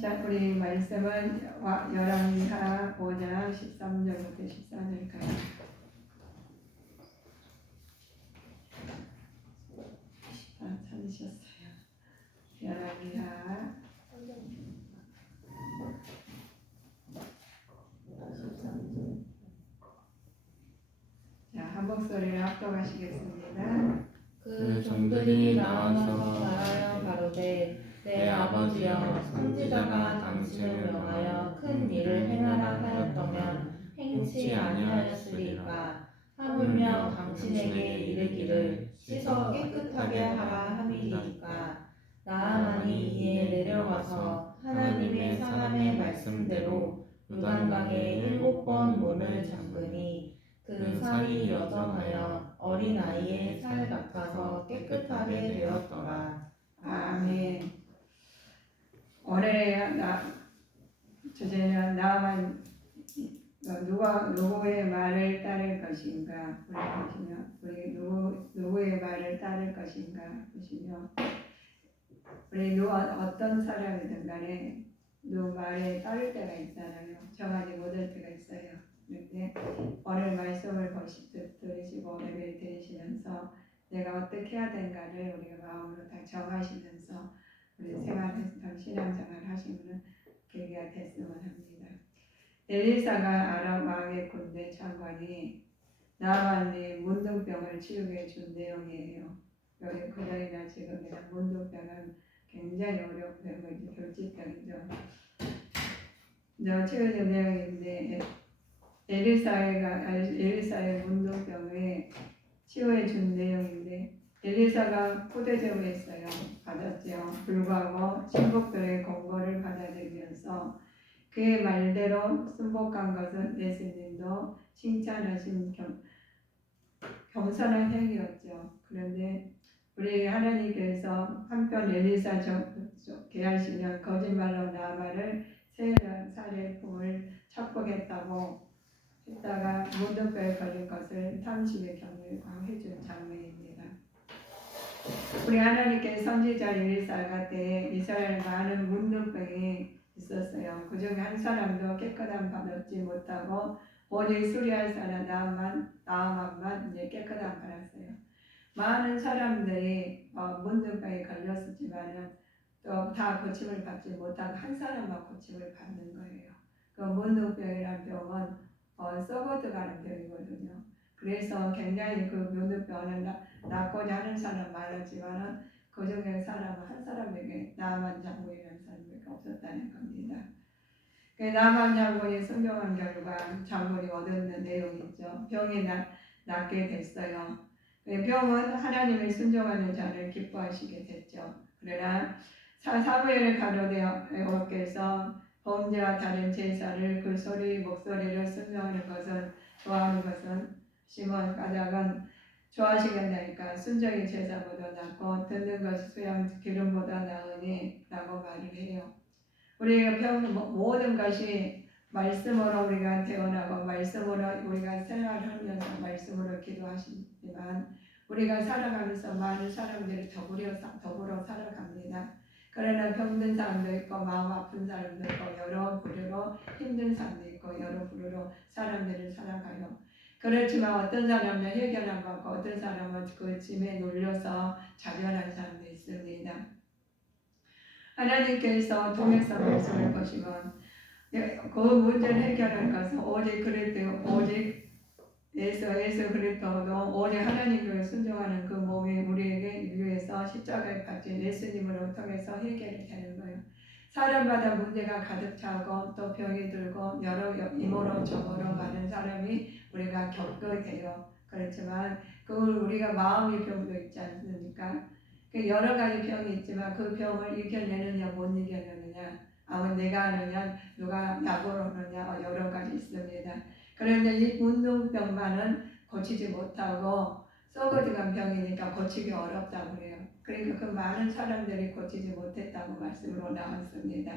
자, 우리 말씀은 열왕기하 5장 13절부터 14절까지. 찾으셨어요. 열왕기하 자, 한 목소리를 합독하시겠습니다. 그 종들이 나와서 말하여 가로되 내 아버지여 선지자가 당신을 명하여 큰 일을 행하라 하였더면 행치 아니하였으리까 하물며 당신에게 이르기를 씻어 깨끗하게 하라 함이니까 나아만이 이에 내려가서 하나님의 사람의 말씀대로 요단강에 7번 문을 잠그니 그 살이 여전하여 어린 아이의 살 같아서 깨끗하게 되었더라. 아멘. 오늘의 주제는 나만 누구의 말을 따를 것인가 우리 누구의 말을 따를 것인가 보시며 우리 어떤 사람이든 간에 누구 말에 따를 때가 있잖아요. 정하지 못할 때가 있어요. 그런데 오늘 말씀을 들으시고 예배를 드리시면서 내가 어떻게 해야 되는가를 우리가 마음으로 다 정하시면서 우리 생활에서 신앙생활 하시면 계기가 됐으면 합니다. 엘리사가 아람 왕의 군대 장관이 나만의 문둥병을 치유해 준 내용이에요. 여기 그전이나 지금이나 문둥병은 굉장히 어려운 병이죠. 결집병이죠. 치유된 내용인데 엘리사의 문둥병을 치유해 준 내용인데 엘리사가 포도주를 했어요. 받았죠. 불구하고 신복들의 권고를 받아들이면서 그의 말대로 순복한 것은 예수님도 칭찬하신 겸손한 행위였죠. 그런데 우리 하나님께서 한편 엘리사 계하시면 거짓말로 나만을 세 살의 품을 착복했다고 했다가 문둥병에 걸린 것을 30의 경멸해 준 장면입니다. 우리 하나님께 선지자 엘리사가 때에 이스라엘 많은 문둥병이 있었어요. 그 중에 한 사람도 깨끗함 받지 못하고 오직 수리할 사람 나아만만 이제 깨끗함 받았어요. 많은 사람들이 문둥병에 걸렸었지만은 또 다 고침을 받지 못하고 한 사람만 고침을 받는 거예요. 그 문둥병이라는 병은 썩어들어가는 병이거든요. 그래서 굉장히 그 문둥병은 낫고자 하는 사람 많았지만은 그 중에 사람은 한 사람에게 나만 장군이라는 사람밖에 없었다는 겁니다. 그 나만 장군이 순종한 결과 장군이 얻는 내용이죠. 병이 낫게 됐어요. 병은 하나님을 순종하는 자를 기뻐하시게 됐죠. 그러나 사무엘의 가로되 여호와께서 범죄와 다른 제사를 그 목소리를 순종하는 것은 좋아하는 것은 시몬 까닭은 좋아하시겠나이까 순종이 제사보다 낫고 듣는 것이 수양 기름보다 나으니 라고 말을 해요. 우리가 모든 것이 말씀으로 우리가 태어나고 말씀으로 우리가 생활하면서 말씀으로 기도하시지만 우리가 살아가면서 많은 사람들이 더불어 살아갑니다. 그러나 병든 사람도 있고 마음 아픈 사람도 있고 여러 부류로 힘든 사람도 있고 여러 부류로 사람들을 살아가요. 그렇지만 어떤 사람은 해결 받고 어떤 사람은 그 짐에 눌려서 자멸한 사람도 있습니다. 하나님께서 통해서 말씀을 보시면 그 문제를 해결할 것은 오직 예수 그리스도도 오직 하나님을 순종하는 그 몸이 우리에게 인류에서 십자가에 박힌 예수님으로 통해서 해결이 되는 거예요. 사람마다 문제가 가득 차고 또 병이 들고 여러 이모로 저모로 많은 사람이 우리가 겪게 돼요. 그렇지만 우리가 마음의 병도 있지 않습니까? 여러 가지 병이 있지만 그 병을 이겨내느냐 못 이겨내느냐 아무 내가 하느냐 누가 약으로 하느냐 여러 가지 있습니다. 그런데 이 문둥병만은 고치지 못하고 썩어들어간 병이니까 고치기 어렵다고 해요. 그러니까 그 많은 사람들이 고치지 못했다고 말씀으로 나왔습니다.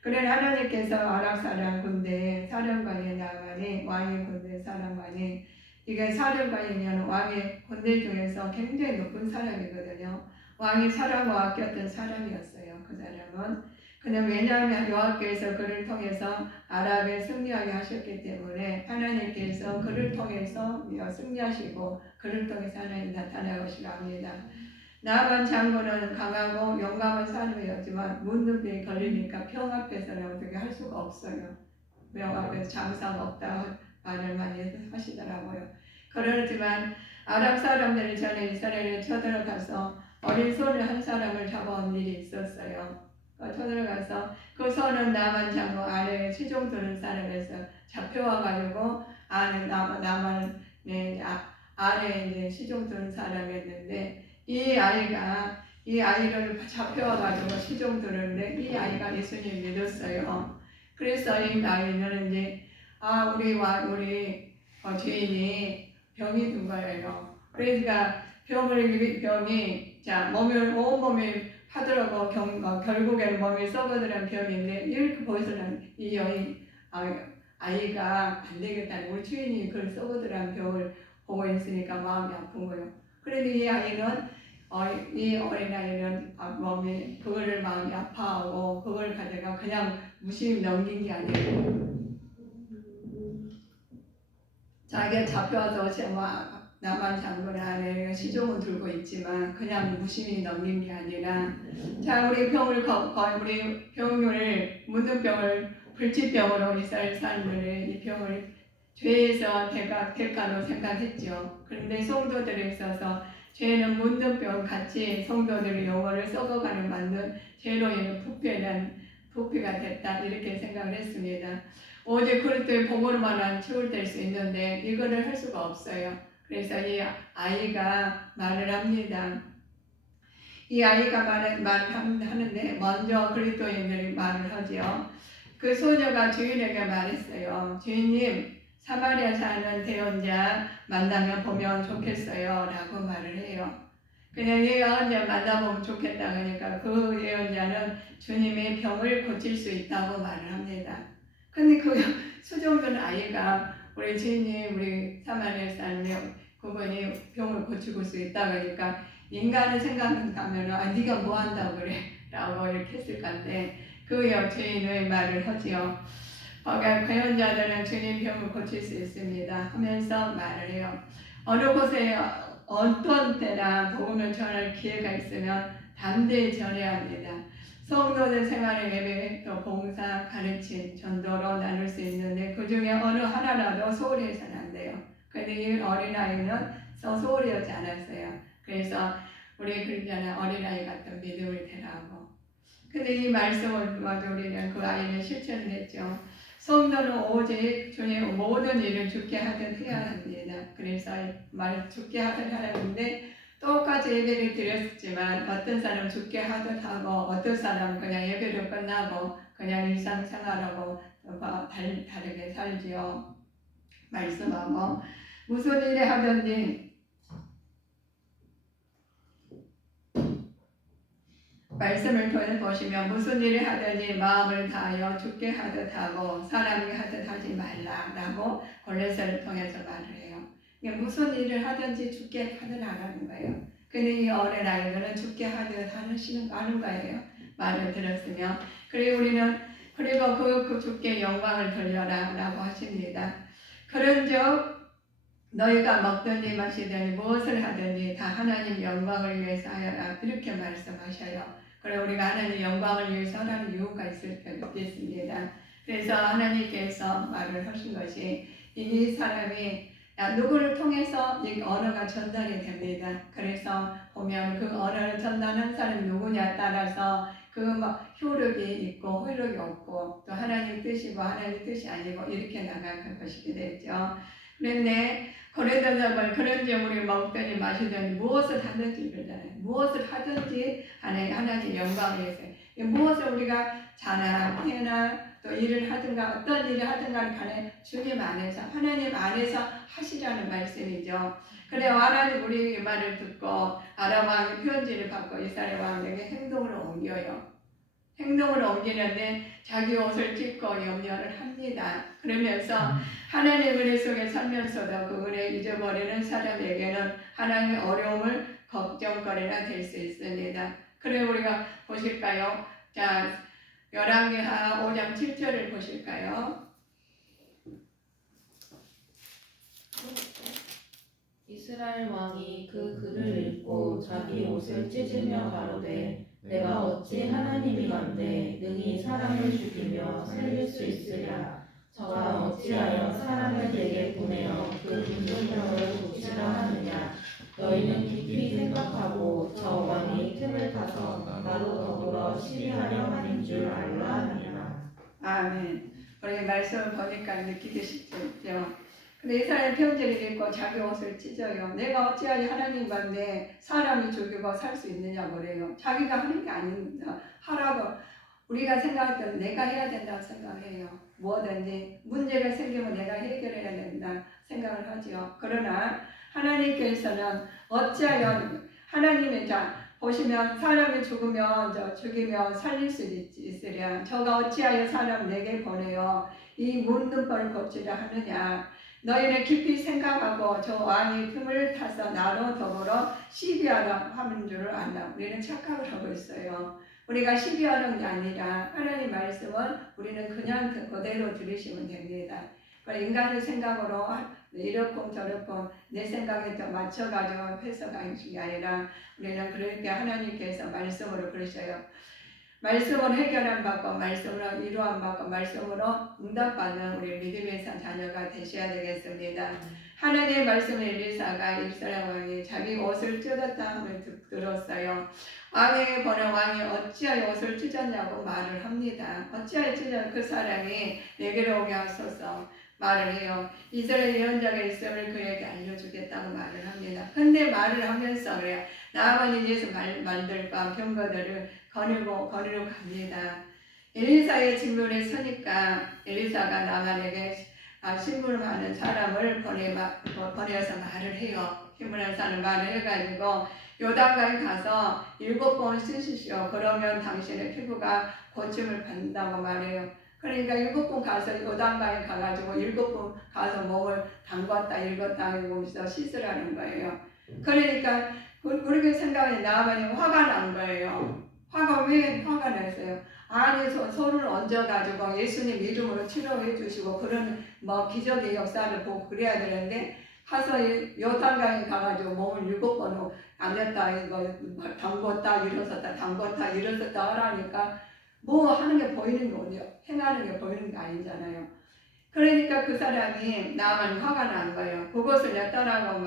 그러나 하나님께서 아랍 사람 군대에 사령관이 나가니 왕의 군대 사령관이 이게 사령관이면 왕의 군대 중에서 굉장히 높은 사람이거든요. 왕이 사랑과 아꼈던 사람이었어요. 그 사람은 근데 왜냐하면 여호와께서 그를 통해서 아랍에 승리하게 하셨기 때문에 하나님께서 그를 통해서 승리하시고 그를 통해서 하나님 나타나시려 합니다. 나만 장군은 강하고 용감한 사람이었지만 문둥병이 걸리니까 병 앞에서는 어떻게 할 수가 없어요. 병 앞에서 장사가 없다 말을 많이 하시더라고요. 그러지만 아랍 사람들이 전에 이스라엘에 쳐들어가서 어린 소를 한 사람을 잡아온 일이 있었어요. 쳐들어가서 그 소는 나만 장군 아래 시종 드는 사람에서 잡혀와가지고 나만의 아래 이제 시종 드는 사람이었는데 이 아이를 잡혀와가지고 시종 드는데 이 아이가 예수님 믿었어요. 그래서 이 아이는 이제 우리 죄인이 병이 든 거예요. 그러니까 병이 온몸이 파들어고 결국에는 몸이 썩어들은 병인데 이렇게 보여서는 이 아이가 안 되겠다는 우리 주인이 그걸 썩어들은 병을 보고 있으니까 마음이 아픈 거예요. 그런데 이 어린아이는 그거를 마음이 아파하고 그걸 가져가 그냥 무심히 넘긴 게 아니에요. 자기가 잡혀와서 나만 장군 안에 시종을 들고 있지만 그냥 무심히 넘긴 게 아니라 우리 병을 문둥병을 불치병으로 이스라엘 사람들이 이 병을 죄에서 대가로 생각했죠. 그런데 성도들에 있어서 죄는 문둥병 같이 성도들의 영혼을 썩어가는 만든 죄로 인해 부패가 됐다 이렇게 생각을 했습니다. 오직 그리스도의 복으로만 치유될 수 있는데 이거를 할 수가 없어요. 그래서 이 아이가 말을 합니다. 이 아이가 말을 하는데 먼저 그리스도인들이 말을 하죠. 그 소녀가 주인에게 말했어요. 주인님, 사마리아 사는 대언자 만나면 보면 좋겠어요 라고 말을 해요. 그냥 예언자 만나보면 좋겠다 그러니까 그 예언자는 주님의 병을 고칠 수 있다고 말을 합니다. 근데 그 수종된 아이가 우리 주인님 우리 사마리아 사는 그분이 병을 고치고 수 있다 그러니까 인간의 생각하면 네가 뭐 한다고 그래 라고 이렇게 했을 건데 그 주인의 말을 하지요. 예언자들은 주님 병을 고칠 수 있습니다 하면서 말을 해요. 어느 곳에 어떤 때나 복음을 전할 기회가 있으면 담대히 전해야 합니다. 성도들 생활의 예배, 또 봉사, 가르침, 전도로 나눌 수 있는데 그 중에 어느 하나라도 소홀히 해서는 안 돼요. 근데 이 어린아이는 소홀히 하지 않았어요. 그래서 우리 그러잖아요. 어린아이 같은 믿음을 되라고. 근데 이 말씀을 가지고 우리는 그 아이는 실천을 했죠. 성도는 오직 주님 모든 일을 죽게 하듯 해야 합니다. 그래서 죽게 하듯 하는데 똑같이 예배를 드렸지만 어떤 사람은 죽게 하듯 하고 어떤 사람은 그냥 예배를 끝나고 그냥 일상생활하고 다르게 살지요. 말씀하고 무슨 일을 하든지 말씀을 보시면 무슨 일을 하든지 마음을 다하여 죽게 하듯 하고 사람이 하듯 하지 말라라고 골로새를 통해서 말을 해요. 무슨 일을 하든지 죽게 하듯 하라는 거예요. 근데 이 어린아이들은 죽게 하듯 하는 거예요. 말을 들었으면. 그리고 그 죽게 영광을 돌려라라고 하십니다. 그런즉 너희가 먹든지 마시든지 무엇을 하든지 다 하나님 영광을 위해서 하여라 이렇게 말씀하셔요. 그리고 우리가 하나님 영광을 위해서 하라는 이유가 있을 때 있겠습니다. 그래서 하나님께서 말을 하신 것이 이 사람이 누구를 통해서 이 언어가 전달이 됩니다. 그래서 보면 그 언어를 전달한 사람이 누구냐에 따라서 효력이 있고 효력이 없고 또 하나님 뜻이고 하나님 뜻이 아니고 이렇게 나갈 것이게 되죠. 그런데 그런지 우리 먹든지 마시든지 무엇을 하든지 그러잖아요. 무엇을 하든지 하나님 영광을 위해서 무엇을 우리가 자나 해나 또 일을 하든가 어떤 일을 하든가 간에 주님 안에서 하나님 안에서 하시라는 말씀이죠. 그래 하나님 우리 말을 듣고 아람 왕의 편지를 받고 이스라엘 왕에게 행동으로 옮겨요. 행동을 옮기는데 자기 옷을 찢고 염려를 합니다. 그러면서 하나님의 은혜 속에 살면서도 그 은혜 잊어버리는 사람에게는 하나님의 어려움을 걱정거리가 될 수 있습니다. 그래 우리가 보실까요? 자 열왕기하 5장 7절을 보실까요? 이스라엘 왕이 그 글을 읽고 자기 옷을 찢으며 가로되 내가 어찌 하나님이건대 능히 사람을 죽이며 살릴 수 있으랴. 저가 어찌하여 사람을 내게 보내어 그 문둥병을 고치려 하느냐. 너희는 깊이 생각하고 저 왕이 틈을 타서 나로 더불어 시비하려 하는 줄 알라 하니라. 아멘. 우리 말씀을 보니까 느끼기 쉽죠. 근데 이스라엘 편지를 읽고 자기 옷을 찢어요. 내가 어찌하여 하나님과인데 사람이 죽이고 살 수 있느냐 그래요. 자기가 하는 게 아닙니다. 하라고 우리가 생각할 때는 내가 해야 된다고 생각해요. 뭐든지 문제가 생기면 내가 해결해야 된다 생각을 하죠. 그러나 하나님께서는 어찌하여 하나님의 보시면 사람이 죽이면 살릴 수 있으랴. 저가 어찌하여 사람 내게 보내어 이 문둥병을 고치려 하느냐. 너희는 깊이 생각하고 저 왕이 틈을 타서 나로 더불어 시비하려 하는 줄 안다. 우리는 착각을 하고 있어요. 우리가 시비하는 게 아니라 하나님 말씀은 우리는 그냥 그대로 들으시면 됩니다. 인간의 생각으로 이렇고 저렇고 내 생각에 더 맞춰가지고 해석하는 게 아니라 우리는 그렇게 하나님께서 말씀으로 그러셔요. 말씀으로 해결함 받고 말씀으로 이루함 받고 말씀으로 응답받는 우리 믿음의 자녀가 되셔야 되겠습니다. 하나님의 말씀을 엘리사가 이스라엘 왕이 자기 옷을 찢었다 들었어요. 왕에게 보낸 왕이 어찌하여 옷을 찢었냐고 말을 합니다. 어찌하여 찢었 그 사람이 내게로 오게 하소서 말을 해요. 이스라엘 예언자가 있음을 그에게 알려주겠다고 말을 합니다. 근데 말을 하면서 그래요. 나아만이 예수 말들과 병거들을 거느리고 갑니다. 엘리사의 진문에 서니까 엘리사가 나만에게 신문하는 사람을 보내어서 말을 해요. 신문하는 사람 말을 해가지고 요단강에 가서 7번 씻으시오. 그러면 당신의 피부가 고침을 받는다고 말해요. 그러니까 7번 가서 요단강에 가가지고 7번 가서 몸을 담궜다 읽었다 하면서 씻으라는 거예요. 그러니까 그렇게 생각해 나아만이 화가 난 거예요. 왜 화가 났어요? 아니 손을 얹어가지고 예수님 이름으로 치료해 주시고 그런 기적의 역사를 보고 그래야 되는데 가서 요단강에 가가지고 몸을 7번 앉았다 이거 담궜다 일어섰다 담궜다 일어섰다 하라니까 뭐 하는 게 보이는 게 어디요? 행하는 게 보이는 게 아니잖아요. 그러니까 그 사람이 나만 화가 난 거예요. 그것을 내가 떠나려고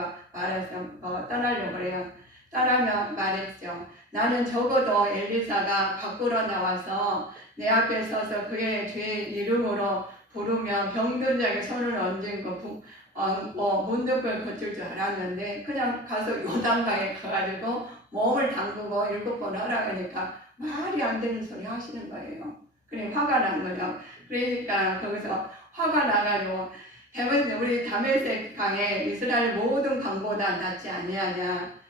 그래요. 떠나며 말했죠. 나는 적어도 엘리사가 밖으로 나와서 내 앞에 서서 그의 죄의 이름으로 부르면 병든 자에게 손을 얹은 문득을 고칠 줄 알았는데 그냥 가서 요단강에 가가지고 몸을 담그고 7번 하라 하니까 말이 안 되는 소리 하시는 거예요. 그래 화가 난 거죠. 그러니까 거기서 화가 나가지고 우리 다메섹 강에 이스라엘 모든 강보다 낫지 아니하냐.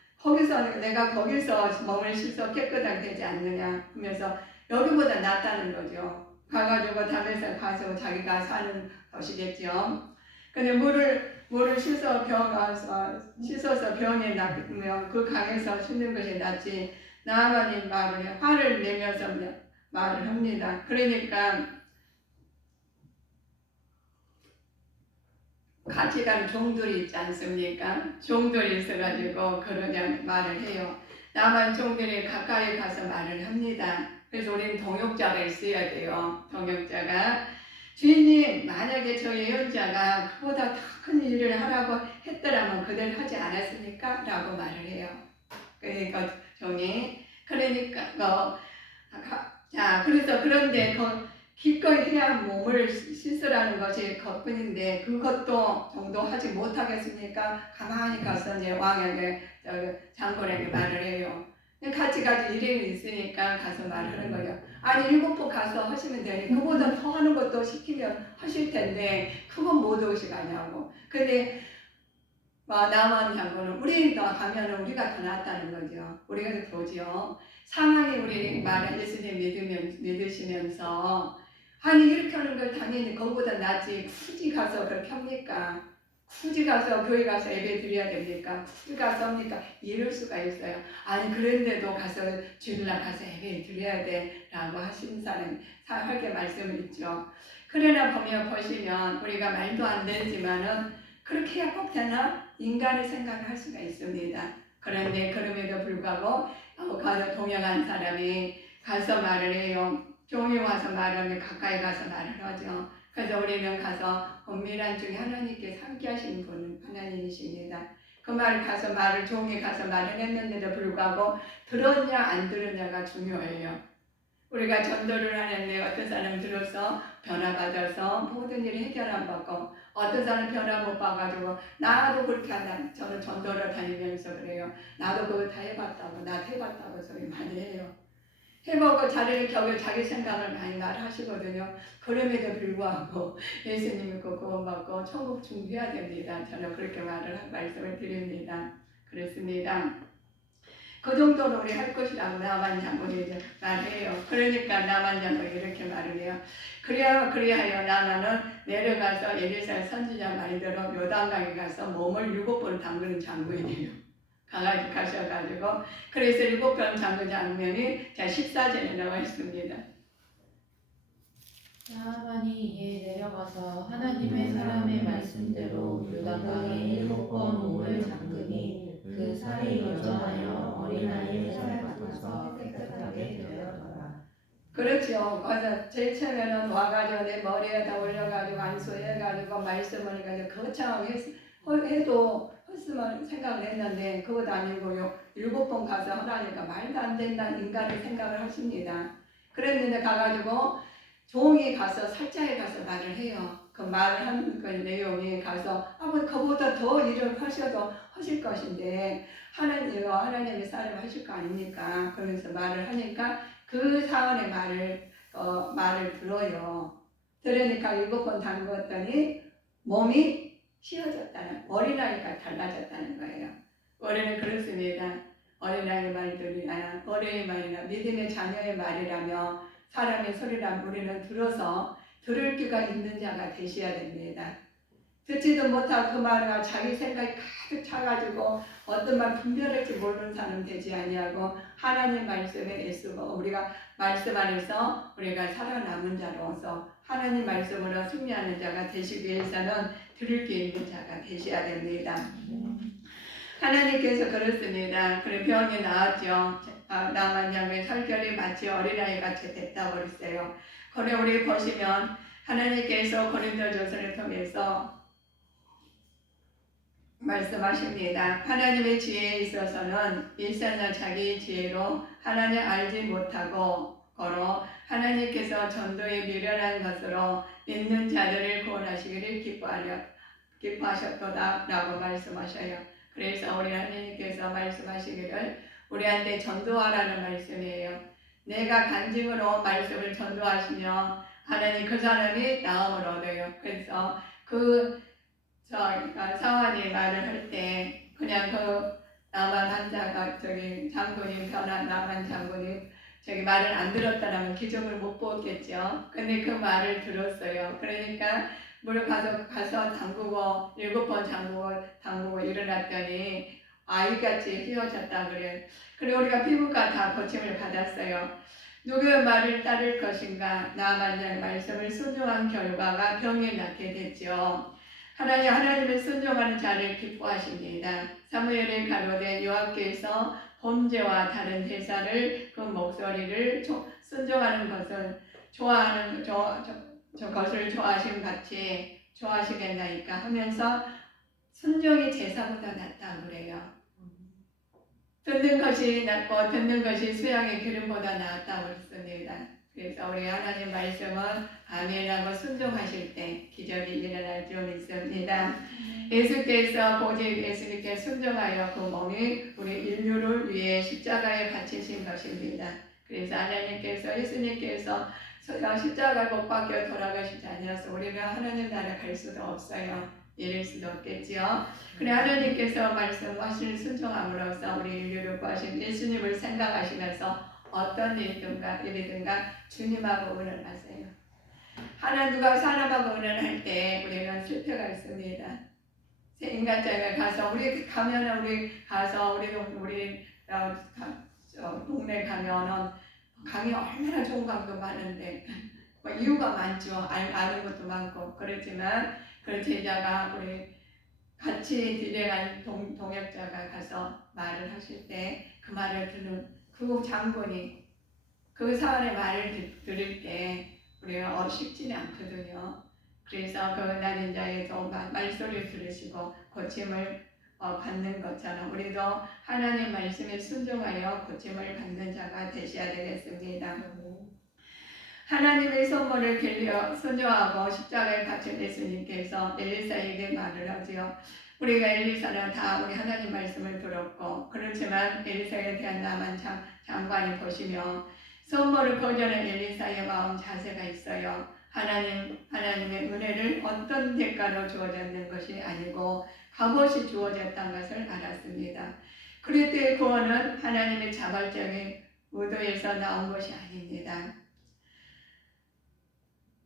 내가 거기서 몸을 씻어 깨끗하게 되지 않느냐 하면서 여기보다 낫다는 거죠. 가가지고 다메섹 가서 자기가 사는 것이겠죠. 근데 물을 씻어서 병에 낫으면 그 강에서 씻는 것이 낫지. 나아만이 화를 내면서 말을 합니다. 그러니까 같이 가는 종들이 있지 않습니까? 종들이 있어가지고 그러냐 말을 해요. 나만 종들이 가까이 가서 말을 합니다. 그래서 우리는 동역자가 있어야 돼요. 동역자가 주인님 만약에 저 예언자가 그보다 더 큰 일을 하라고 했더라면 그대로 하지 않았습니까? 라고 말을 해요. 그러니까 종이 그러니까 그래서 그런데 기꺼이 해야 몸을 씻으라는 것이 그뿐인데 그것도 정도 하지 못하겠습니까? 가만히 가서 이제 왕에게 장군에게 말을 해요. 같이 일이 있으니까 가서 말하는 거예요. 아니 7번 가서 하시면 되니 그보다 더 하는 것도 시키면 하실 텐데 그건 못 오시가냐고. 근데 나만 장군은 우리가 가면은 우리가 더 낫다는 거죠. 우리가 보죠. 상황이 우리 예수님 믿으시면서 아니 이렇게 하는 걸 당연히 그거보다 낫지 굳이 가서 그렇게 합니까? 굳이 가서 교회 가서 예배 드려야 됩니까? 굳이 가서 합니까? 이럴 수가 있어요. 아니 그런데도 가서 주일날 가서 예배 드려야 돼라고 하시는 사람 하게 말씀을 있죠. 그러나 보시면 우리가 말도 안 되지만은 그렇게 해야 꼭 되나? 인간의 생각을 할 수가 있습니다. 그런데 그럼에도 불구하고 가서 동행한 사람이 가서 말을 해요. 종이 와서 말하면 가까이 가서 말을 하죠. 그래서 우리는 가서 은밀한 중에 하나님께서 함께 하시는 분은 하나님이십니다. 그 말을 가서 종이 가서 말을 했는데도 불구하고 들었냐 안 들었냐가 중요해요. 우리가 전도를 하는데 어떤 사람 들어서 변화받아서 모든 일을 해결 안 받고 어떤 사람 변화 못 봐가지고 나도 그렇게 한다. 저는 전도를 다니면서 그래요. 나도 그거 다 해봤다고 나 해봤다고 소리 많이 해요. 해보고 자리를 격을 자기 생각을 많이 말하시거든요. 그럼에도 불구하고 예수님 믿고 구원받고 천국 준비해야 됩니다. 저는 그렇게 말씀을 드립니다. 그렇습니다. 그 정도로 우리 할 것이라고 나만 장군이 말해요. 그러니까 나만 장군이 이렇게 말을 해요. 그리하여 나만은 내려가서 엘리사 선지자 말대로 요단강에 가서 몸을 7번 담그는 장군이에요. 가셔가지고 그래서 7번 잠근 장면이 14절에 나와 있습니다. 나만이 이에 내려가서 하나님의 사람의 말씀대로 요단강에 7번 몸을 잠그니 그 살이 여전하여 어린아이의 살 같아서 깨끗하게 되었더라. 그렇죠. 맞아. 제일 처음에는 와가지고 내 머리에다 올려가지고 안수해가지고 말씀을 가지고 거창하게 해도 했으면 생각을 했는데 그것도 아니고요. 7번 가서 하라니까 말도 안 된다는 인간의 생각을 하십니다. 그랬는데 가가지고 종이 가서 살짝에 가서 말을 해요. 그 말을 하는 그 내용이 가서 그보다 더 일을 하셔도 하실 것인데 하나님의 사람 하실 거 아닙니까? 그러면서 말을 하니까 그 사원의 말을 들어요. 들으니까 7번 담궜더니 몸이 쉬어졌다는, 어린아이가 달라졌다는 거예요. 우리는 그렇습니다. 어린아이 말들이나 어린이 말이나 믿음의 자녀의 말이라며 사람의 소리라면 우리는 들어서 들을 귀가 있는 자가 되셔야 됩니다. 듣지도 못하고 그 말을 자기 생각이 가득 차가지고 어떤 말 분별할지 모르는 사람 되지 아니하고 하나님 말씀에 애쓰고 우리가 말씀 안에서 우리가 살아남은 자로서 하나님 말씀으로 승리하는 자가 되시기 위해서는 들을 귀 있는 자가 되셔야 됩니다. 하나님께서 그렇습니다. 그래 병이 나았죠. 나만 장면 설결이 마치 어린아이 같이 됐다고 그랬어요. 그래 우리 보시면 하나님께서 고린도전서를 통해서 말씀하십니다. 하나님의 지혜에 있어서는 일생을 자기 지혜로 하나님 알지 못하고 거로 하나님께서 전도에 미련한 것으로 믿는 자들을 구원하시기를 기뻐하셨도다 라고 말씀하셔요. 그래서 우리 하나님께서 말씀하시기를 우리한테 전도하라는 말씀이에요. 내가 간증으로 말씀을 전도하시며 하나님 그 사람이 나음을 얻어요. 그래서 사원이 말을 할 때 그냥 나만 한자가 장군이 변한 나만 장군이 말을 안 들었다라면 기적을 못 보겠죠. 근데 그 말을 들었어요. 그러니까 물을 가서 담그고 7번 담그고 일어났더니 아이같이 휘어졌다 그래. 그리고 우리가 피부가 다 고침을 받았어요. 누구의 말을 따를 것인가? 나만의 말씀을 순종한 결과가 병이 낫게 됐죠. 하나님을 순종하는 자를 기뻐하십니다. 사무엘의 가로되 여호와께서 범죄와 다른 제사를 그 목소리를 순종하는 것을 것을 좋아하심 같이 좋아하시겠나이까 하면서 순종이 제사보다 낫다 그래요. 듣는 것이 낫고 듣는 것이 수양의 기름보다 낫다고 했습니다. 그래서 우리 하나님 말씀은 아멘하고 순종하실 때 기적이 일어날 줄 믿습니다. 예수께서 오직 예수님께 순종하여 그 몸이 우리 인류를 위해 십자가에 갇히신 것입니다. 그래서 하나님께서 예수님께서 십자가에 못 박혀 돌아가시지 아니하서 우리는 하나님 나라 갈 수도 없어요. 이럴 수도 없겠지요. 그래 하나님께서 말씀하신 순종함으로써 우리 인류를 구하신 예수님을 생각하시면서 어떤 일이든가 주님하고 의논하세요. 누가 사람하고 의논할 때 우리는 실패가 있습니다. 새 인간장에 가서 우리 가면은 우리 가서 우리 동네 가면은 강이 얼마나 좋은 강도 많은데 뭐 이유가 많죠. 아는 것도 많고 그렇지만 그 제자가 우리 같이 들려간 동역자가 가서 말을 하실 때 그 말을 듣는 그 장본이 그 사람의 말을 들을 때 우리가 쉽지는 않거든요. 그래서 그 나는 자의 말소리를 들으시고 고침을 받는 것처럼 우리도 하나님 말씀에 순종하여 고침을 받는 자가 되셔야 되겠습니다. 하나님의 선물을 빌려 순종하고 십자가에 갇힌 예수님께서 엘리사에게 말을 하지요. 우리가 엘리사는 다 우리 하나님 말씀을 들었고 그렇지만 엘리사에 대한 나만 장관이 보시며 선물을 거절한 엘리사의 마음 자세가 있어요. 하나님의 은혜를 어떤 대가로 주어졌는 것이 아니고 값없이 주어졌다는 것을 알았습니다. 그리스도의 구원은 하나님의 자발적인 의도에서 나온 것이 아닙니다.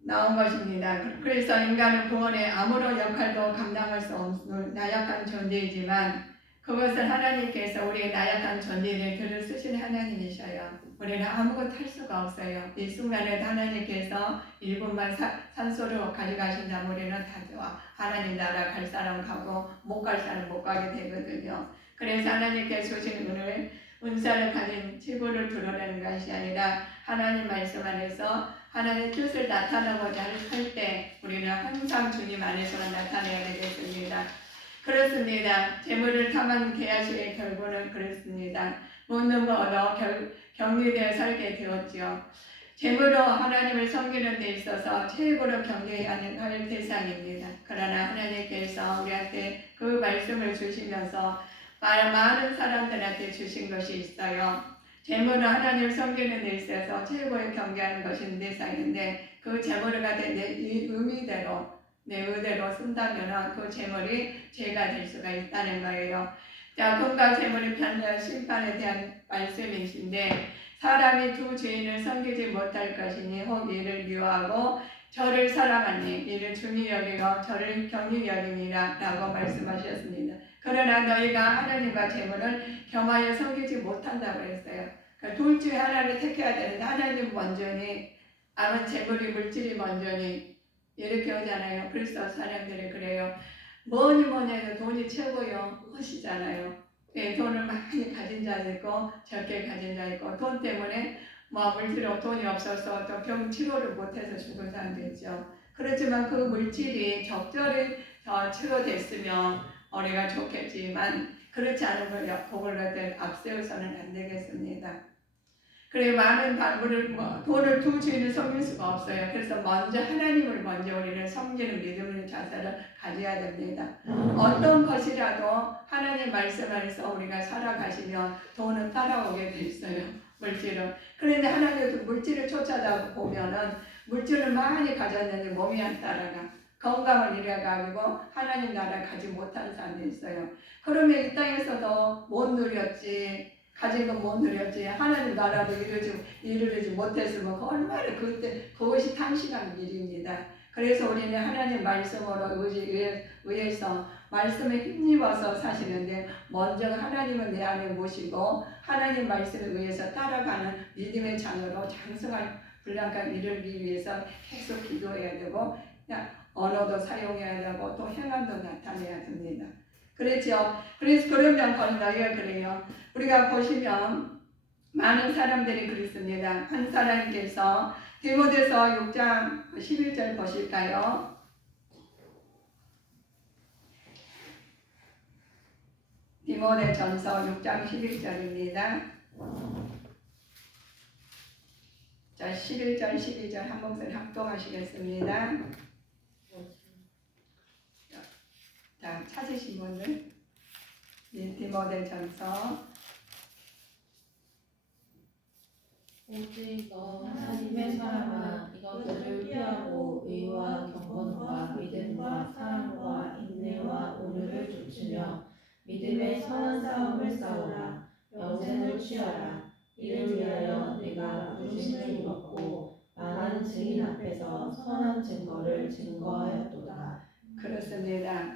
나온 것입니다. 그래서 인간은 구원에 아무런 역할도 감당할 수 없는 나약한 존재이지만 그것을 하나님께서 우리의 나약한 존재를 들어 쓰신 하나님이셔요. 우리는 아무것도 할 수가 없어요. 이 순간에 하나님께서 일분만 산소로 가져가신다면 우리는 다 하나님 나라 갈 사람 가고 못 갈 사람 못 가게 되거든요. 그래서 하나님께서 주신 은사를 가진 치부를 드러내는 것이 아니라 하나님 말씀 안에서 하나님의 뜻을 나타내고자 할 때 우리는 항상 주님 안에서만 나타내야 되겠습니다. 그렇습니다. 재물을 탐한 게하시의 결과는 그렇습니다. 묻는 거 얻어 격리되어 살게 되었지요. 재물로 하나님을 섬기는 데 있어서 최고로 경계해야 할 대상입니다. 그러나 하나님께서 우리한테 그 말씀을 주시면서 많은 사람들한테 주신 것이 있어요. 재물은 하나님을 섬기는 데 있어서 최고의 경계하는 것이 대상인데 그 재물을 갖다 내 의미대로 내 의대로 쓴다면 그 재물이 죄가 될 수가 있다는 거예요. 자, 금과 재물이 편리한 심판에 대한 말씀이신데 사람이 두 주인을 섬기지 못할 것이니 혹 이를 미워하고 저를 사랑하니 이를 중히 여기고 저를 경히 여김이라 라고 말씀하셨습니다. 그러나 너희가 하나님과 재물을 겸하여 섬기지 못한다고 했어요. 그러니까 둘 중에 하나를 택해야 되는데 하나님 먼저니 아무 재물이 물질이 먼저니 이렇게 하잖아요. 그래서 사람들이 그래요. 뭐니 해도 돈이 최고요 하시잖아요. 네, 돈을 많이 가진 자 있고 적게 가진 자 있고 돈 때문에 뭐 물질로 돈이 없어서 또 병 치료를 못해서 죽은 사람도 있죠. 그렇지만 그 물질이 적절히 치료됐으면 우리가 좋겠지만 그렇지 않은 걸 복을 얻을 앞세워서는 안 되겠습니다. 그래 많은 돈을 두 주인을 섬길 수가 없어요. 그래서 먼저 하나님을 먼저 우리는 섬기는 믿음의 자세를 가져야 됩니다. 어떤 것이라도 하나님 말씀 안에서 우리가 살아가시면 돈은 따라오게 돼 있어요. 물질은. 그런데 하나님도 물질을 쫓아다 보면은 물질을 많이 가졌는데 몸이 안 따라가. 건강을 잃어가지고 하나님 나라 가지 못하는 사람도 있어요. 그러면 이 땅에서도 못 누렸지. 가진 건 못 누렸지. 하나님 나라도 이루지 못했으면 얼마나 그것이 당신한 일입니다. 그래서 우리는 하나님 말씀으로 의해서 말씀에 힘입어서 사시는데 먼저 하나님은 내 안에 모시고 하나님 말씀에 의해서 따라가는 믿음의 자녀로 장성한 분량감 이루기 위해서 계속 기도해야 되고 언어도 사용해야 되고 또 행함도 나타내야 됩니다. 그렇죠. 그래서 그러면 너희가 그래요. 우리가 보시면 많은 사람들이 그렇습니다. 한 사람께서 디모데서 6장 11절 보실까요? 디모데전서 6장 11절입니다. 자, 11절 12절 한 목소리 합동하시겠습니다. 자, 찾으신 분들 디모데전서 오직 너 하나님의 사람아 이것들을 피하고 의와 경건과 믿음과 사랑과 인내와 오늘을 좇으며 믿음의 선한 싸움을 싸우라. 영생을 취하라. 이를 위하여 내가 부르심을 입었고 많은 증인 앞에서 선한 증거를 증거하였도다. 그렇습니다.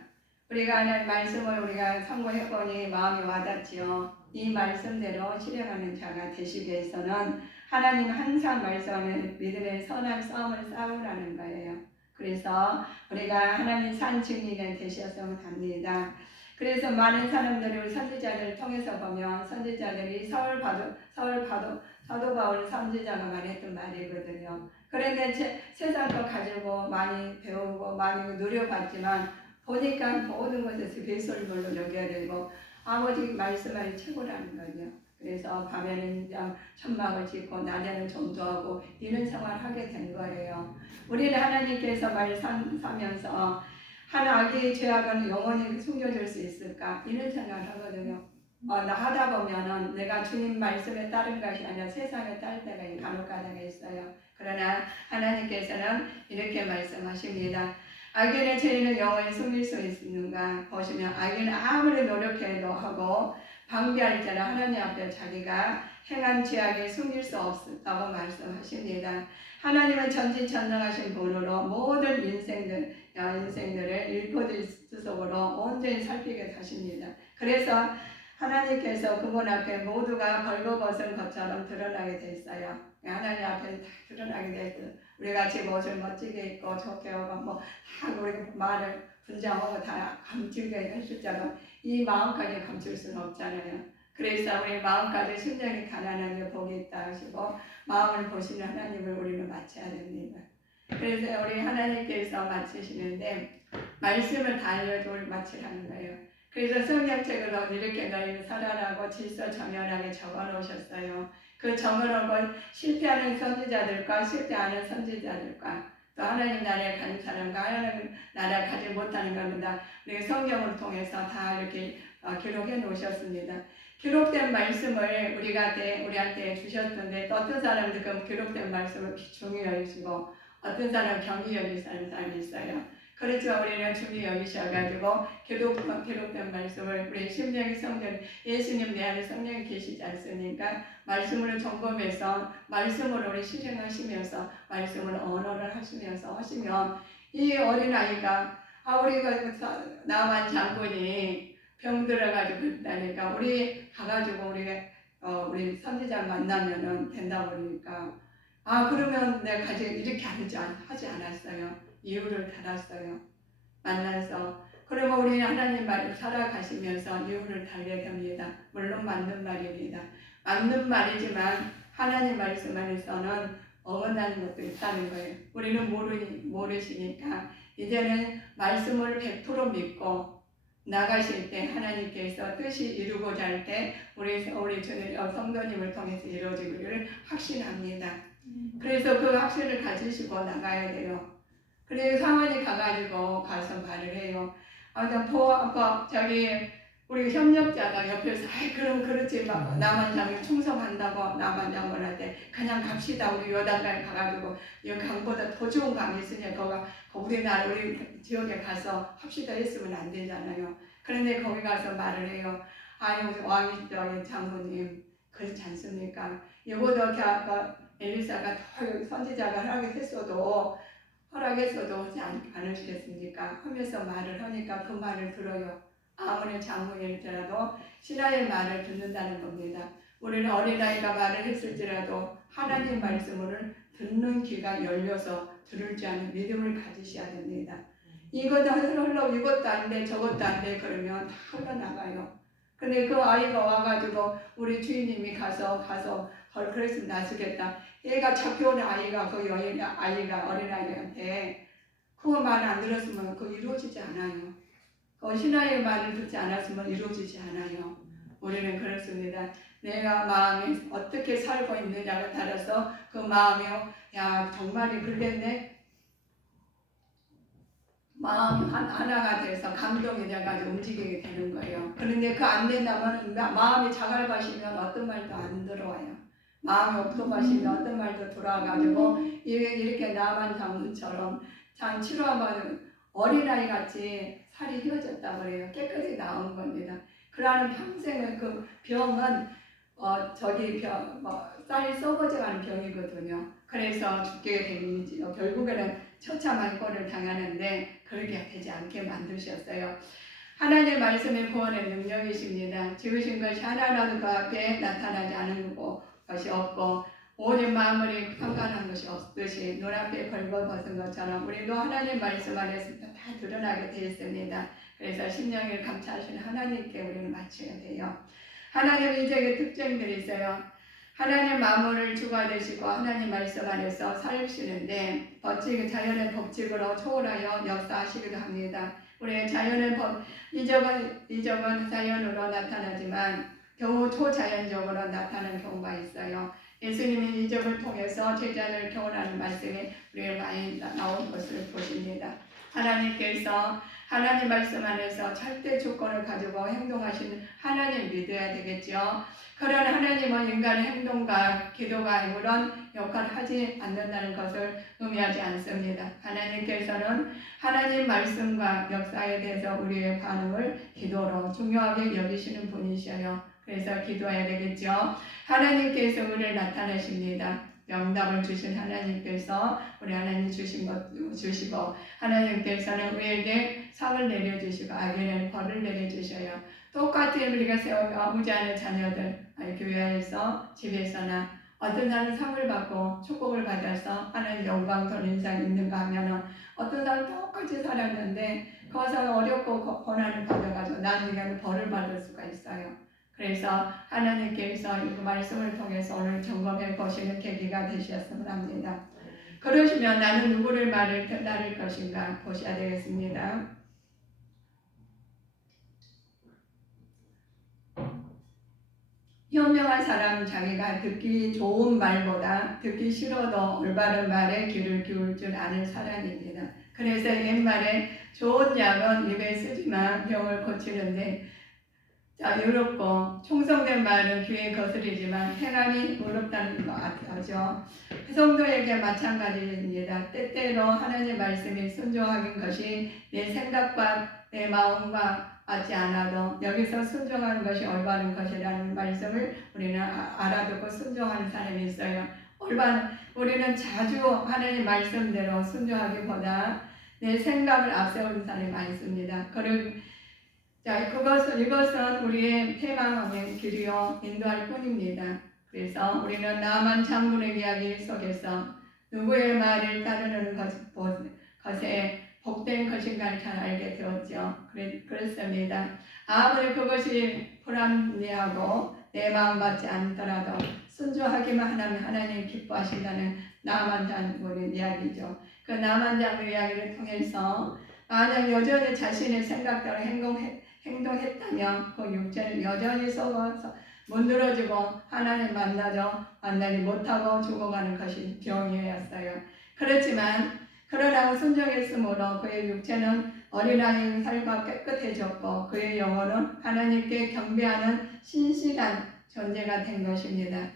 우리가 하나님 말씀을 우리가 상고해보니 마음이 와닿지요. 이 말씀대로 실행하는 자가 되시기 위해서는 하나님 항상 말씀하는 믿음의 선한 싸움을 싸우라는 거예요. 그래서 우리가 하나님 산 증인이 되셨으면 합니다. 그래서 많은 사람들이 우리 선지자들을 통해서 보면 선지자들이 사도 바울 선지자가 말했던 말이거든요. 그런데 세상 거 가지고 많이 배우고 많이 누려봤지만 보니까 모든 것에서 배설물로 여겨야 되고 아버지 말씀이 최고라는 거죠. 그래서 밤에는 천막을 짓고 낮에는 전도하고 이런 생활을 하게 된 거예요. 우리는 하나님께서 말씀하면서 한 아기의 죄악은 영원히 숨겨질 수 있을까? 이런 생각을 하거든요. 나 하다 보면은 내가 주님 말씀에 따른 것이 아니라 세상에 따를 때가 간혹가다가 있어요. 그러나 하나님께서는 이렇게 말씀하십니다. 악인의 죄는 영원히 숨길 수 있는가? 보시면 악인은 아무리 노력해도 하고 방비할지라 하나님 앞에 자기가 행한 죄악이 숨길 수 없다고 말씀하십니다. 하나님은 전지전능하신 분으로 모든 인생들을 일거질투석으로 온전히 살피게 하십니다. 그래서 하나님께서 그분 앞에 모두가 벌거벗은 것처럼 드러나게 됐어요. 하나님 앞에 다 드러나게 됐어요. 우리 같이 옷을 멋지게 입고 좋게 하고 다 우리 말을 분장하고 다 감추게 하실자로 이 마음까지 감출 수는 없잖아요. 그래서 우리 마음까지 심령이 가난하게 복이 있다 하시고 마음을 보시는 하나님을 우리는 맞춰야 됩니다. 그래서 우리 하나님께서 맞추시는데 말씀을 다 알려도 우리 맞추라는 거예요. 그래서 성경책으로 이렇게 너희는 살아라고 질서정연하게 적어놓으셨어요. 그 적어놓은 실패하는 선지자들과 실패하는 선지자들과 또 하나님 나라에 가는 사람과 하나님 나라에 가지 못하는 겁니다. 성경을 통해서 다 이렇게 기록해 놓으셨습니다. 기록된 말씀을 우리한테 주셨는데 또 어떤 사람들 그 기록된 말씀을 중히 여기시고 어떤 사람은 경히 여기시는 사람이 있어요. 그렇지만 우리는 중히 여기셔가지고 기록된 말씀을 우리 심령의 성전 예수님 내 안에 성령이 계시지 않습니까? 말씀으로 점검해서 말씀으로 우리 실행하시면서 말씀으로 언어를 하시면서 하시면 이 어린아이가 우리가 나만 장군이 병 들어가지고 있다니까 우리 가가지고 우리 선지자 만나면은 된다 그러니까 그러면 내가 이렇게 하지 않았어요. 이유를 달았어요. 만나서 그러면 우리 하나님 말을 살아가시면서 이유를 달게 됩니다. 물론 맞는 말입니다. 맞는 말이지만 하나님 말씀 안에서는 어긋나는 것도 있다는 거예요. 우리는 모르시니까 이제는 말씀을 100% 믿고 나가실 때 하나님께서 뜻이 이루고자 할 때 우리 주님 성도님을 통해서 이루어지기를 확신합니다. 그래서 그 확신을 가지시고 나가야 돼요. 그래서 상원이 가서 말을 해요. 우리 협력자가 옆에서 그럼 그렇지 나만 장군 충성한다고 나만 장군한테 그냥 갑시다. 우리 요단강에 가가지고 이 강보다 더 좋은 강이 있으니 우리 지역에 가서 합시다 했으면 안 되잖아요. 그런데 거기 가서 말을 해요. 왕이 장군님 그렇지 않습니까? 이보다 엘리사가 더 선지자가 허락했어도 하지 않으시겠습니까? 하면서 말을 하니까 그 말을 들어요. 아무리 장군일지라도 신하의 말을 듣는다는 겁니다. 우리는 어린아이가 말을 했을지라도 하나님 말씀을 듣는 귀가 열려서 들을 줄 아는 믿음을 가지셔야 됩니다. 이것도 안 돼 저것도 안 돼 그러면 다 흘러나가요. 근데 그 아이가 와가지고 우리 주인님이 가서 그랬으면 나서겠다. 얘가 잡혀온 아이가 어린아이한테 그 말 안 들었으면 이루어지지 않아요. 신하의 말을 듣지 않았으면 이루어지지 않아요. 우리는 그렇습니다. 내가 마음이 어떻게 살고 있느냐에 따라서 그 마음이 정말이 그랬네. 마음이 하나가 돼서 감동이 돼가지고 움직이게 되는 거예요. 그런데 그 안 된다면 마음이 자갈밭이면 어떤 말도 안 들어와요. 마음이 옥토밭이면 어떤 말도 들어와가지고 이렇게 나만 장군처럼 참 치료하면 어린아이 같이 살이 휘어졌다 그래요. 깨끗이 나온 겁니다. 그러는 평생은 그 병은 쌀이 썩어져가는 병이거든요. 그래서 죽게 결국에는 처참한 꼴을 당하는데 그렇게 되지 않게 만드셨어요. 하나님의 말씀이 구원의 능력이십니다. 지으신 것이 하나라도 그 앞에 나타나지 않은 것이 없고 오직 만물이 평간한 것이 없듯이 눈앞에 벌거벗은 것처럼 우리도 하나님 말씀 안에서 다 드러나게 되어 있습니다. 그래서 심령을 감찰하시는 하나님께 우리는 맞춰야 돼요. 하나님의 이적의 특징들이 있어요. 하나님 만물을 주가 되시고 하나님 말씀 안에서 살으시는데 자연의 법칙으로 초월하여 역사하시기도 합니다. 우리의 자연의 이적은 자연으로 나타나지만 겨우 초자연적으로 나타나는 경우가 있어요. 예수님이 이적을 통해서 제자를 교훈하는 말씀이 우리에게 많이 나온 것을 보십니다. 하나님께서 하나님 말씀 안에서 절대 주권을 가지고 행동하시는 하나님 믿어야 되겠죠. 그런 하나님은 인간의 행동과 기도가 아무런 역할을 하지 않는다는 것을 의미하지 않습니다. 하나님께서는 하나님 말씀과 역사에 대해서 우리의 반응을 기도로 중요하게 여기시는 분이셔요. 그래서 기도해야 되겠죠. 하나님께서 우리를 나타내십니다. 명답을 주신 하나님께서 우리 하나님 주신 것 주시고 하나님께서는 우리에게 상을 내려주시고 악에는 벌을 내려주셔요. 똑같이 우리가 세우고 아버지 안의 자녀들 교회에서 집에서나 어떤 사람은 상을 받고 축복을 받아서 하나님 영광 돌리는 사람이 있는가 하면은 어떤 사람은 똑같이 살았는데 거기서 어렵고 고난을 받아가지고 나중에는 벌을 받을 수가 있어요. 그래서 하나님께서 이 말씀을 통해서 오늘 점검해 보시는 계기가 되셨으면 합니다. 그러시면 나는 누구를 따를 것인가 보셔야 되겠습니다. 현명한 사람은 자기가 듣기 좋은 말보다 듣기 싫어도 올바른 말에 귀를 기울 줄 아는 사람입니다. 그래서 옛말에 좋은 약은 입에 쓰지만 병을 고치는데 어렵고 충성된 말은 귀에 거스리지만 행함이 어렵다는 것 같죠. 성도에게 마찬가지입니다. 때때로 하나님의 말씀이 순종하는 것이 내 생각과 내 마음과 맞지 않아도 여기서 순종하는 것이 올바른 것이라는 말씀을 우리는 알아듣고 순종하는 사람이 있어요. 우리는 자주 하나님 말씀대로 순종하기보다 내 생각을 앞세우는 사람이 많습니다. 이것은 우리의 패망의 길이요 인도할 뿐입니다. 그래서 우리는 나만 장군의 이야기 속에서 누구의 말을 따르는 것에 복된 것인가를 잘 알게 되었죠. 그렇습니다. 아무리 그것이 불합리하고 내 마음 같지 않더라도 순종하기만 하면 하나님 기뻐하신다는 나만 장군의 이야기죠. 그 나만 장군의 이야기를 통해서 만약 여전히 자신의 생각대로 행동했다면 그 육체는 여전히 썩어서 문드러지고 하나님 만나지 못하고 죽어가는 것이 병이었어요. 그러나 순종했으므로 그의 육체는 어린아이의 살과 깨끗해졌고 그의 영혼은 하나님께 경배하는 신실한 존재가 된 것입니다.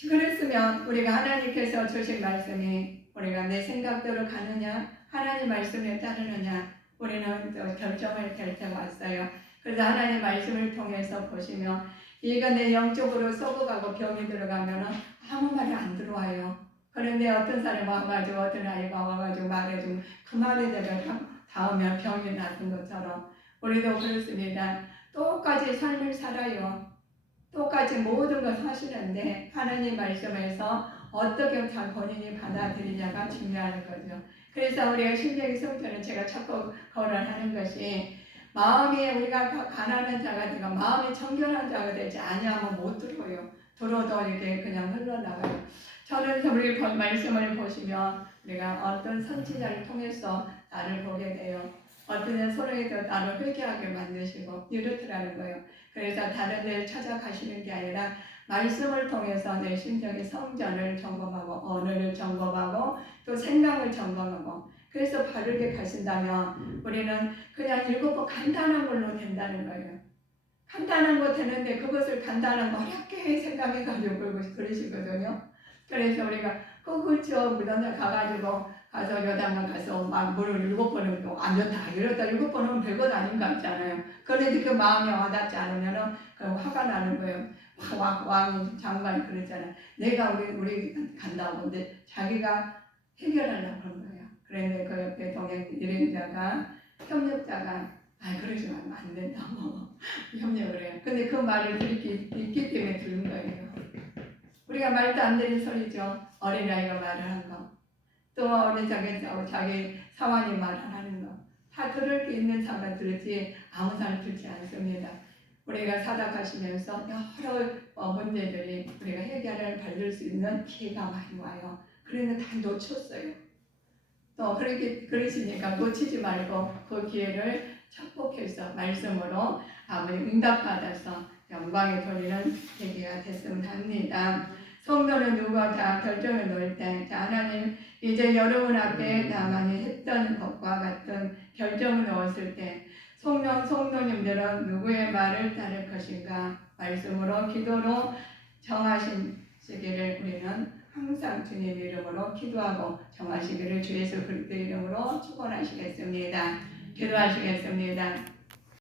그랬으면 우리가 하나님께서 주신 말씀이 우리가 내 생각대로 가느냐 하나님 말씀에 따르느냐 우리는 결정을 될 때가 왔어요. 그래서 하나님 말씀을 통해서 보시면 얘가 내 영적으로 썩어가고 병이 들어가면 아무 말이 안 들어와요. 그런데 어떤 사람이 와가지고 어떤 아이가 와가지고 말해주면 그 말에 대해서 닿으면 병이 낫는 것처럼 우리도 그렇습니다. 똑같이 삶을 살아요. 똑같이 모든 걸 사시는데 하나님 말씀에서 어떻게 잘 본인이 받아들이냐가 중요한 거죠. 그래서 우리가 신명기 성전을 제가 자꾸 거론하는 것이 마음이 우리가 가난한 자가 되고 마음이 정결한 자가 되지 아니하면 못 들어요. 들어도 이렇게 그냥 흘러나가요. 저는 우리 말씀을 보시면 우리가 어떤 선지자를 통해서 나를 보게 돼요. 어떤 서로에서 나를 회개하게 만드시고 이렇더라는 거예요. 그래서 다른 데를 찾아가시는 게 아니라 말씀을 통해서 내 심정의 성전을 점검하고 언어를 점검하고 또 생각을 점검하고 그래서 바르게 가신다면 우리는 그냥 7번 간단한 걸로 된다는 거예요. 간단한 거 되는데 그것을 간단한 거 어렵게 생각해가지고 그러시거든요. 그래서 우리가 그렇죠. 무덤에 가서 여당만 가서 막 물을 7번은 또 안 좋다 이러다 7번은 별것 아닌 것 같잖아요. 그런데 그 마음이 와닿지 않으면 화가 나는 거예요. 왕 장관이 그랬잖아요. 내가 우리 간다고 근데 자기가 해결하려고 그런 거예요. 그런데 그 옆에 동행 일행자가 협력자가 아 그러지 말면 안 된다고 협력을 해요. 근데 그 말을 듣기 때문에 들은 거예요. 우리가 말도 안 되는 소리죠. 어린아이가 말을 한 거. 또 우리 자기 사환이 말을 하는 거. 다 들을 게 있는 사람 들지 아무 사람 듣지 않습니다. 우리가 사닥하시면서 여러 문제들이 우리가 해결을 받을 수 있는 기회가 많이 와요. 그런데 다 놓쳤어요. 또 그러시니까 놓치지 말고 그 기회를 축복해서 말씀으로 아버지 응답받아서 영광의 돌리는 계기가 됐으면 합니다. 성도는 누가 다 결정을 놓을 때, 자, 하나님 이제 여러분 앞에 나만이 했던 것과 같은 결정을 놓았을 때 성도님들은 누구의 말을 따를 것인가 말씀으로 기도로 정하시기를 우리는 항상 주님 이름으로 기도하고 정하시기를 주 예수 그리스도 이름으로 축원하시겠습니다. 기도하시겠습니다.